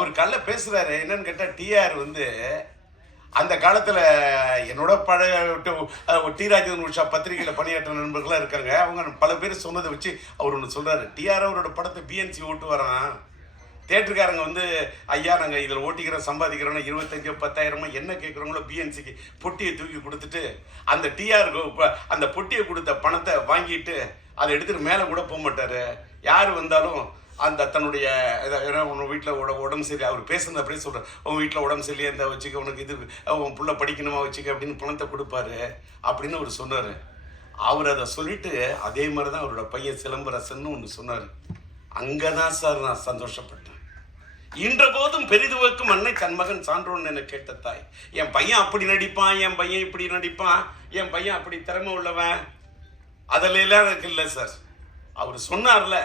அவர் கல்ல பேசுறாரு. என்னன்னு கேட்டா, டிஆர் வந்து அந்த காலத்துல என்னோட பழைய டி ராஜேந்திரன் உஷா பத்திரிகையில பணியாற்ற நண்பர்களாக இருக்காங்க. அவங்க பல பேர் சொன்னதை வச்சு அவர் ஒன்று சொல்றாரு. டிஆர் அவரோட படத்தை பிஎன்சி ஓட்டு வரான். தேட்டருக்காரங்க வந்து, ஐயா நாங்கள் இதில் ஓட்டிக்கிறோம், சம்பாதிக்கிறோன்னா 25 10,000 என்ன கேட்குறவங்களோ பிஎன்சிக்கு பொட்டியை தூக்கி கொடுத்துட்டு அந்த டிஆர் அந்த பொட்டியை கொடுத்த பணத்தை வாங்கிட்டு அதை எடுத்துகிட்டு மேலே கூட போக மாட்டார். யார் வந்தாலும் அந்த தன்னுடைய ஏன்னா உன் வீட்டில் உடம்பு சரி, அவர் பேசுனது அப்படியே சொல்கிறார், உன் வீட்டில் உடம்பு சரியா இருந்தால் வச்சுக்க, உனக்கு இது உன் புள்ள படிக்கணுமா வச்சுக்க அப்படின்னு பணத்தை கொடுப்பாரு அப்படின்னு அவர் சொன்னார். அவர் அதை சொல்லிட்டு அதே மாதிரி தான் அவரோட பையன் சிலம்பரசன் ஒன்று சொன்னார். அங்கே தான் சார் நான் சந்தோஷப்பட்டேன். இன்ற போதும் பெரிதுவக்கும் அன்னை தன் மகன் சான்றோன் என கேட்ட தாய். என் பையன் அப்படி நடிப்பான், என் பையன் இப்படி நடிப்பான், என் பையன் அப்படி திறமை உள்ளவன், அதிலெல்லாம் எனக்கு இல்லை சார். அவர் சொன்னார்ல,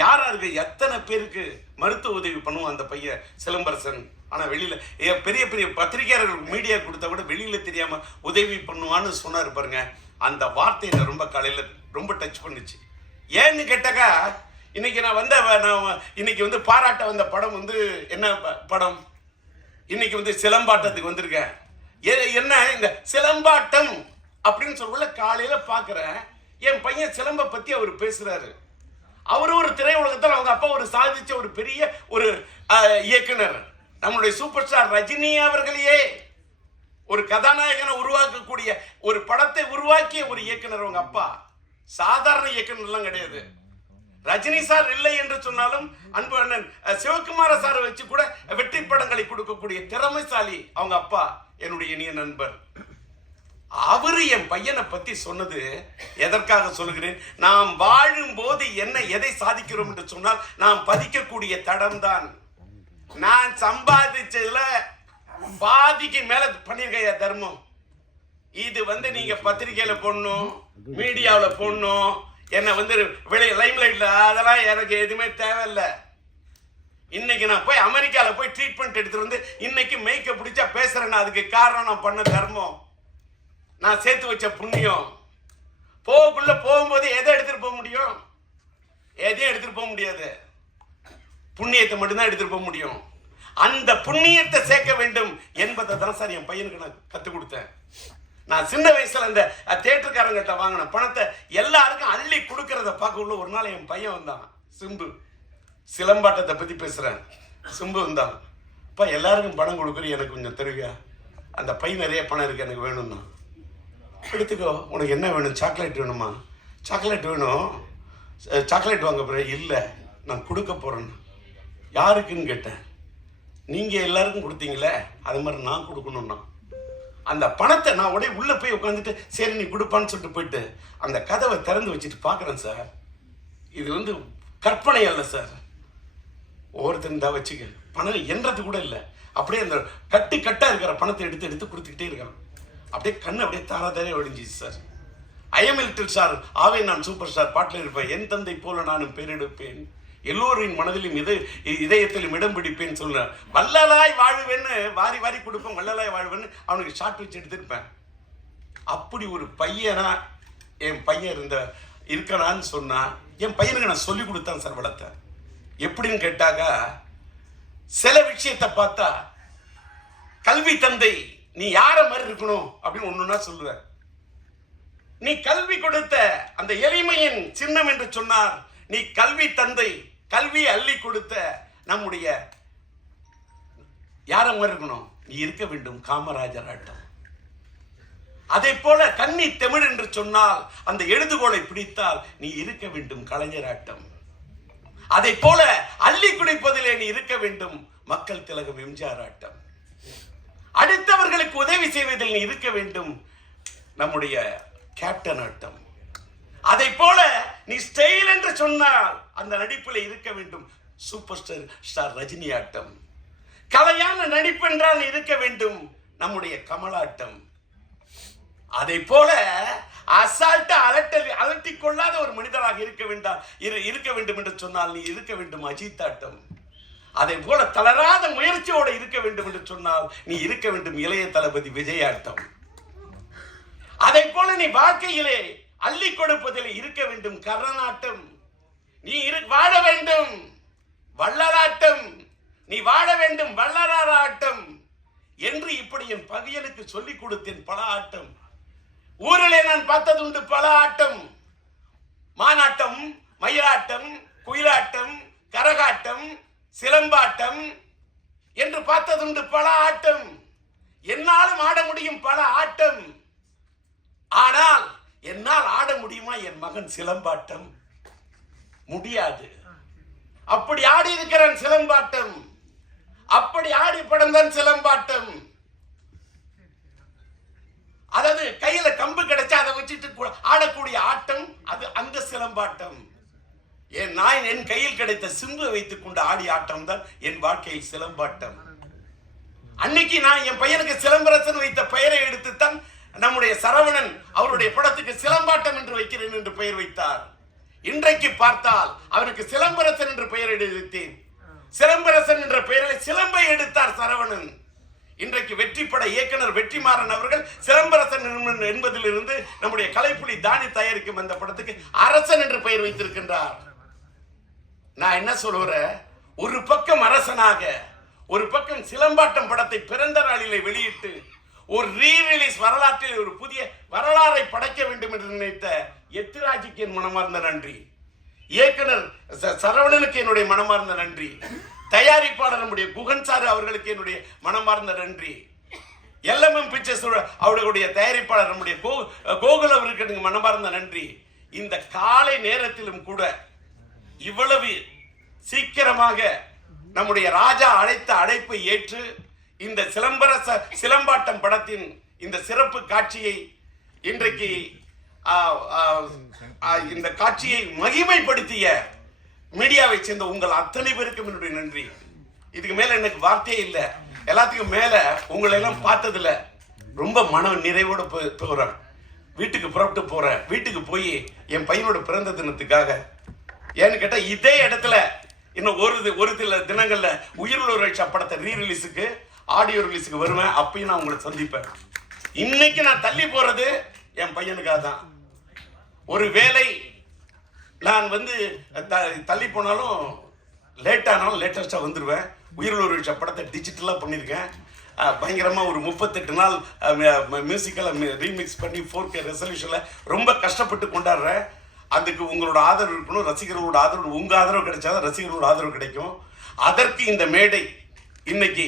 யாராருக்கு எத்தனை பேருக்கு மருத்துவ உதவி பண்ணுவான் அந்த பையன் சிலம்பரசன். ஆனால் வெளியில் பெரிய பெரிய பத்திரிகையாளர்கள் மீடியா கொடுத்தா கூட வெளியில் தெரியாமல் உதவி பண்ணுவான்னு சொன்னார் பாருங்க. அந்த வார்த்தை என்னை ரொம்ப காலையில் ரொம்ப டச் பண்ணுச்சு. ஏன்னு கேட்டாக்கா, இன்னைக்கு நான் இன்னைக்கு வந்து பாராட்ட வந்த படம் வந்து என்ன படம், இன்னைக்கு வந்து சிலம்பாட்டத்துக்கு வந்திருக்கேன். என்ன இந்த சிலம்பாட்டம் அப்படின்னு சொல்ல காலையில பார்க்குறேன். என் பையன் சிலம்ப பத்தி அவர் பேசுறாரு. அவரு ஒரு திரையுலகத்தில் அவங்க அப்பா ஒரு சாதிச்ச ஒரு பெரிய ஒரு இயக்குனர், நம்மளுடைய சூப்பர் ஸ்டார் ரஜினி அவர்களையே ஒரு கதாநாயகனை உருவாக்கக்கூடிய ஒரு படத்தை உருவாக்கிய ஒரு இயக்குனர் அவங்க அப்பா. சாதாரண இயக்குனர்லாம் கிடையாது. ரஜினி சார் இல்லை என்று சொன்னாலும் அன்பு அண்ணன் சிவகுமார சாரை வச்சு கூட வெற்றி படங்களை கொடுக்கக்கூடிய திறமைசாலி அவங்க அப்பா, என்னுடைய இனிய நண்பர். அவரு என் பையனை பத்தி சொன்னது எதற்காக சொல்லுகிறேன், நாம் வாழும் போது எதை சாதிக்கிறோம் என்று சொன்னால் நாம் பதிக்கக்கூடிய தடம் தான். நான் சம்பாதிச்சதுல பாதிக்கு மேல பண்ணிருக்கையா தர்மம். இது வந்து நீங்க பத்திரிகையில போடணும், மீடியாவில் போடணும், என்ன வந்து லைம்லைட்ல, அதெல்லாம் எனக்கு எதுவுமே தேவையில்லை. இன்னைக்கு நான் போய் அமெரிக்காவில் போய் ட்ரீட்மெண்ட் எடுத்துட்டு வந்து இன்னைக்கு மெய்க்க பிடிச்சா பேசுறேன்னா அதுக்கு காரணம் நான் பண்ண தர்மம், நான் சேர்த்து வச்ச புண்ணியம். போகும்போது எதை எடுத்துட்டு போக முடியும்? எதையும் எடுத்துட்டு போக முடியாது. புண்ணியத்தை மட்டும்தான் எடுத்துட்டு போக முடியும். அந்த புண்ணியத்தை சேர்க்க வேண்டும் என்பதை தான் சார் என் பையனுக்கு நான் கற்றுக் கொடுத்தேன். நான் சின்ன வயசுல அந்த தேட்டருக்காரங்கிட்ட வாங்கின பணத்தை எல்லாருக்கும் அள்ளி கொடுக்கறத பார்க்க உள்ள ஒரு நாள் என் பையன் வந்தான், சிம்பு. சிலம்பாட்டத்தை பத்தி பேசுறேன். சிம்பு வந்தான். அப்பா எல்லாருக்கும் பணம் கொடுக்குற, எனக்கு கொஞ்சம் தருவியா? அந்த பையன் நிறைய பணம் இருக்கு, எனக்கு வேணும்னா. எடுத்துக்கோ, உனக்கு என்ன வேணும்? சாக்லேட் வேணுமா? சாக்லேட் வேணும். சாக்லேட் வாங்க போறேன். இல்லை, நான் கொடுக்க போறேன்னு. யாருக்குன்னு கேட்டேன். நீங்க எல்லாருக்கும் கொடுத்தீங்களே, அது மாதிரி நான் கொடுக்கணும்னா. அந்த பணத்தை நான் உடனே உள்ள போய் உட்காந்துட்டு சரி நீ கொடுப்பான்னு சொல்லிட்டு போயிட்டு அந்த கதவை திறந்து வச்சுட்டு பார்க்குறேன் சார். இது வந்து கற்பனை அல்ல சார். ஒவ்வொருத்தரும் தான் வச்சுக்க, பணம் என்றது கூட இல்லை. அப்படியே அந்த கட்டா இருக்கிற பணத்தை எடுத்து எடுத்து கொடுத்துக்கிட்டே இருக்கான். அப்படியே கண்ணு அப்படியே தாராதாரே ஒழிஞ்சிச்சு சார். ஐஎம் லிட்டில் ஸ்டார், ஆவே நான் சூப்பர் ஸ்டார் பாட்டில் இருப்பேன். என் தந்தை போல நானும் பேரெடுப்பேன், எல்லோரின் மனதிலும் இதயத்திலும் இடம் பிடிப்பேன்னு சொல்றேன். வள்ளலாய் வாழ்வேன்னு வாரி வாரி கொடுப்பேன், வள்ளலாய் வாழ்வேன்னு அவனுக்கு ஷார்ட் வச்சு எடுத்திருப்பேன். அப்படி ஒரு பையனா என் பையன் இருக்கனான்னு சொன்னா, என் பையனுக்கு நான் சொல்லி கொடுத்தேன் சார், வளர்த்தேன். எப்படின்னு கேட்டாக்கா, சில விஷயத்தை பார்த்தா கல்வி தந்தை நீ யார மாதிரி இருக்கணும் அப்படின்னு ஒண்ணுன்னா சொல்லுவேன். நீ கல்வி கொடுத்த அந்த எளிமையின் சின்னம் என்று சொன்னார். நீ கல்வி தந்தை, கல்வி அள்ளி கொடுத்த நம்முடைய யார மாதிரி இருக்கணும்? நீ இருக்க வேண்டும் காமராஜர் ஆட்டம். அதை போல கன்னி தமிழ் என்று சொன்னால் அந்த எழுதுகோலை பிடித்தால் நீ இருக்க வேண்டும் கலைஞர் ஆட்டம். அதை போல அள்ளி குடிப்பதிலே நீ இருக்க வேண்டும் மக்கள் திலகம் எம்ஜிஆர் ஆட்டம். அடுத்தவர்களுக்கு உதவி செய்வதில் நீ இருக்க வேண்டும் நம்முடைய கேப்டன் ஆட்டம். அதை போல நீ ஸ்டைல் என்று சொன்னால் அந்த நடிப்பில் இருக்க வேண்டும் சூப்பர் ஸ்டார் ரஜினி ஆட்டம். கலையான நடிப்பு என்றால் இருக்க வேண்டும் நம்முடைய கமலாட்டம். அதை போல அசால்ட்டா அலட்டிக் கொள்ளாத ஒரு மனிதராக இருக்க வேண்டும் என்று சொன்னால் நீ இருக்க வேண்டும் அஜித் ஆட்டம். அதை போல தளராத முயற்சியோடு இருக்க வேண்டும் என்று சொன்னால் நீ இருக்க வேண்டும் இளைய தளபதி விஜய் ஆட்டம். அதை போல நீ வாழ்க்கையிலே அள்ளி கொடுப்பதில் இருக்க வேண்டும் கர்ணனாட்டம். நீ வாழ வேண்டும் வள்ளலாட்டம். நீ வாழ ஆட்டம் வள்ளலார் ஆட்டம் என்று இப்படி என் பகையனுக்கு சொல்லிக் கொடுத்தேன். பல ஆட்டம் ஊரிலே நான் பார்த்ததுண்டு. பல ஆட்டம், மானாட்டம், மயிலாட்டம், குயிலாட்டம், கரகாட்டம், சிலம்பாட்டம் என்று பார்த்ததுண்டு. பல ஆட்டம் என்னாலும் ஆட முடியும். பல ஆட்டம். ஆனால் என்னால் ஆட முடியுமா என் மகன் சிலம்பாட்டம்? முடியாது. அப்படி ஆடி இருக்கிறான் சிலம்பாட்டம். அப்படி ஆடி படம்தான் சிலம்பாட்டம். அதாவது கையில கம்பு கிடைச்சா அதை வச்சுட்டு ஆடக்கூடிய ஆட்டம் அது அந்த சிலம்பாட்டம். என் கையில் கிடைத்த சிம்பு வைத்துக் கொண்டு ஆடி ஆட்டம் தான் என் வாழ்க்கையில் சிலம்பாட்டம். அன்னைக்கு நான் என் பையனுக்கு சிலம்பரசன் வைத்த பெயரை எடுத்துத்தான் நம்முடைய சரவணன் அவருடைய படத்துக்கு சிலம்பாட்டம் என்று வைக்கிறேன் என்று பெயர் வைத்தார். இன்றைக்கு பார்த்தால் அவனுக்கு சிலம்பரசன் என்று பெயர் எடுத்தேன். சிலம்பரசன் என்ற பெயரில் சிலம்பை எடுத்தார் சரவணன். இன்றைக்கு வெற்றிப்பட இயக்குனர் வெற்றிமாறன் அவர்கள் சிலம்பரசன் என்பதிலிருந்து நம்முடைய கலைப்புலி தானி தயாரிக்கும் அந்த படத்துக்கு அரசன் என்று பெயர் வைத்திருக்கின்றார். நான் என்ன சொல்றேன், ஒரு பக்கம் அரசனாக, ஒரு பக்கம் சிலம்பாட்டம் படத்தை பிறந்த நாளிலே வெளியிட்டு ஒரு ரீரிலீஸ் வரலாற்றில் ஒரு புதிய வரலாறை படைக்க வேண்டும் என்று நினைத்த எத்திராஜுக்கு என் மனமார்ந்த நன்றி. இயக்குனர் சரவணனுக்கு என்னுடைய மனமார்ந்த நன்றி. தயாரிப்பாளர் நம்முடைய குகன் சார் அவர்களுக்கு என்னுடைய மனமார்ந்த நன்றி. எல்எம்எம் பிக்சர்ஸ் அவர்களுடைய தயாரிப்பாளர் நம்முடைய கோகுல் அவருக்கு எனக்கு மனமார்ந்த நன்றி. இந்த காலை நேரத்திலும் கூட இவ்வளவு சீக்கிரமாக நம்முடைய ராஜா அழைத்த அழைப்பை ஏற்று இந்த சிலம்பாட்டம் படத்தின் இந்த சிறப்பு காட்சியை இன்றைக்கு இந்த காட்சியை மகிமைப்படுத்திய மீடியாவை சேர்ந்த உங்கள் அத்தனை பேருக்கும் என்னுடைய நன்றி. இதுக்கு மேல எனக்கு வார்த்தையே இல்லை. எல்லாத்துக்கும் மேல உங்களை எல்லாம் பார்த்ததுல ரொம்ப மன நிறைவோட போறேன். வீட்டுக்கு புறப்பட்டு போறேன். வீட்டுக்கு போய் என் பையனோட பிறந்த தினத்துக்காக, ஏன்னு கேட்டா இதே இடத்துல இன்னும் ஒரு சில தினங்கள்ல உயிருள்ள ரட்சா படத்தை ரீரிலீஸுக்கு ஆடியோ ரிலீஸுக்கு வருவேன். அப்பயும் நான் உங்களை சந்திப்பேன். இன்னைக்கு நான் தள்ளி போறது என் பையனுக்காக தான். ஒரு வேளை நான் தள்ளி போனாலும் லேட்டானாலும் லேட்டஸ்டாக வந்துடுவேன். உயிருள்ள படத்தை டிஜிட்டலாக பண்ணியிருக்கேன். பயங்கரமாக ஒரு 38 நாள் மியூசிக்கலை ரீமிக்ஸ் பண்ணி 4K ரெசல்யூஷனில் ரொம்ப கஷ்டப்பட்டு கொண்டாடுறேன். அதுக்கு உங்களோட ஆதரவு இருக்கணும். ரசிகர்களோட ஆதரவு, உங்கள் ஆதரவு கிடைச்சாதான் ரசிகர்களோட ஆதரவு கிடைக்கும். அதற்கு இந்த மேடை இன்னைக்கு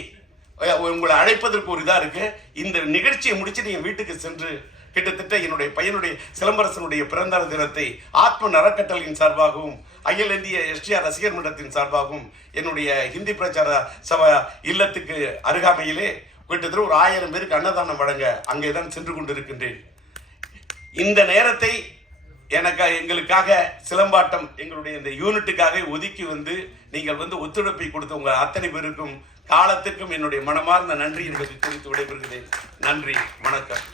உங்களை அழைப்பதற்கு ஒரு இதாக இருக்கு. இந்த நிகழ்ச்சியை முடிச்சு நீங்கள் வீட்டுக்கு சென்று கிட்டத்தட்ட என்னுடைய பையனுடைய சிலம்பரசனுடைய பிறந்த தினத்தை ஆத்ம அறக்கட்டளையின் சார்பாகவும் அகில இந்திய எஸ்டிஆர் ரசிகர் மன்றத்தின் சார்பாகவும் என்னுடைய ஹிந்தி பிரச்சார சபா இல்லத்துக்கு அருகாமையிலே கிட்டத்தட்ட ஒரு 1000 பேருக்கு அன்னதானம் வழங்க அங்கே தான் சென்று கொண்டிருக்கின்றேன். இந்த நேரத்தை எங்களுக்காக சிலம்பாட்டம் எங்களுடைய இந்த யூனிட்டுக்காக ஒதுக்கி நீங்கள் ஒத்துழைப்பை கொடுத்த உங்கள் அத்தனை பேருக்கும் காலத்திற்கும் என்னுடைய மனமார்ந்த நன்றி என்பதை தெரிவித்து விடைபெறுகிறேன். நன்றி, வணக்கம்.